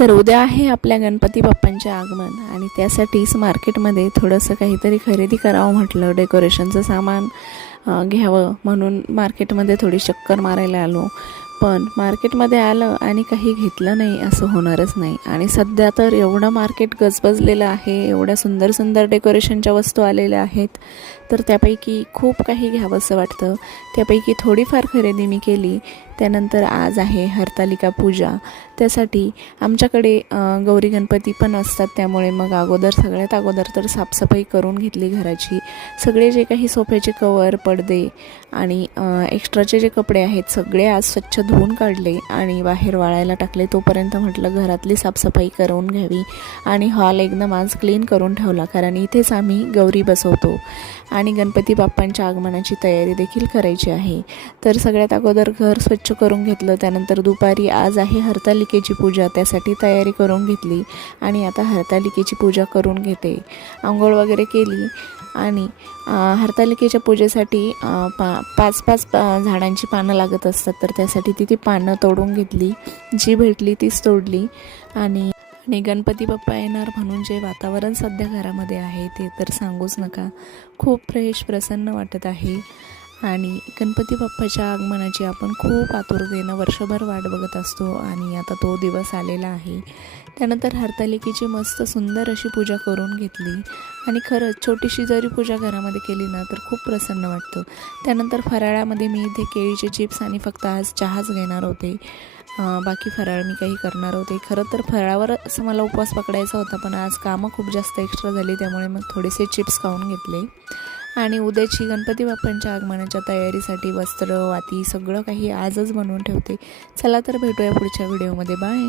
तर उद्या आहे आपल्या गणपती बाप्पांचे आगमन आणि त्यासाठीच मार्केटमध्ये थोडंसं काहीतरी खरेदी करावं म्हटलं. डेकोरेशनचं सामान घ्यावं म्हणून मार्केटमध्ये थोडी चक्कर मारायला आलो. पण मार्केटमध्ये आलं आणि काही घेतलं नाही असं होणारच नाही. आणि सध्या तर एवढं मार्केट गजबजलेलं आहे, एवढ्या सुंदर सुंदर डेकोरेशनच्या वस्तू आलेल्या आहेत, तर त्यापैकी खूप काही घ्यावंसं वाटतं. त्यापैकी थोडीफार खरेदी मी केली. त्यानंतर आज आहे हरतालिका पूजा. त्यासाठी आमच्याकडे गौरी गणपती पण असतात, त्यामुळे मग सगळ्यात अगोदर तर साफसफाई करून घेतली घराची. सगळे जे काही सोफ्याचे कवर, पडदे आणि एक्स्ट्राचे जे कपडे आहेत सगळे आज स्वच्छ धुवून काढले आणि बाहेर वाळायला टाकले. तोपर्यंत म्हटलं घरातली साफसफाई करून घ्यावी आणि हॉल एकदम आज क्लीन करून ठेवला, कारण इथेच आम्ही गौरी बसवतो आणि गणपती बाप्पांच्या आगमनाची तयारी देखील करायची आहे. तर सगळ्यात अगोदर घर स्वच्छ करून घेतलं. त्यानंतर दुपारी आज आहे हरतालिकेची पूजा, त्यासाठी तयारी करून घेतली आणि आता हरतालिकेची पूजा करून घेते. आंघोळ वगैरे केली आणि हरतालिकेच्या पूजेसाठी पाच झाडांची पानं लागत असतात, तर त्यासाठी ती पानं तोडून घेतली. जी भेटली तीच तोडली आणि गणपती बाप्पा येणार म्हणून जे वातावरण सध्या घरामध्ये आहे ते तर सांगूच नका. खूप फ्रेश, प्रसन्न वाटत आहे आणि गणपती बाप्पाच्या आगमनाची आपण खूप आतुरतेनं वर्षभर वाट बघत असतो आणि आता तो दिवस आलेला आहे. त्यानंतर हरतालिकेची मस्त सुंदर अशी पूजा करून घेतली आणि खरंच छोटीशी जरी पूजा घरामध्ये केली ना तर खूप प्रसन्न वाटतं. त्यानंतर फराळामध्ये मी इथे केळीचे चिप्स आणि फक्त आज चहाच घेणार होते. बाकी फराळ मी काही करणार होते. खरं तर फराळावर असं मला उपवास पकडायचा होता, पण आज कामं खूप जास्त एक्स्ट्रा झाली, त्यामुळे मग थोडेसे चिप्स खाऊन घेतले. आणि उद्याची गणपती बाप्पांच्या आगमनाच्या तयारीसाठी वस्त्र, वाती सगळं काही आजच बनवून ठेवते. चला तर भेटूया पुढच्या व्हिडिओमध्ये. बाय.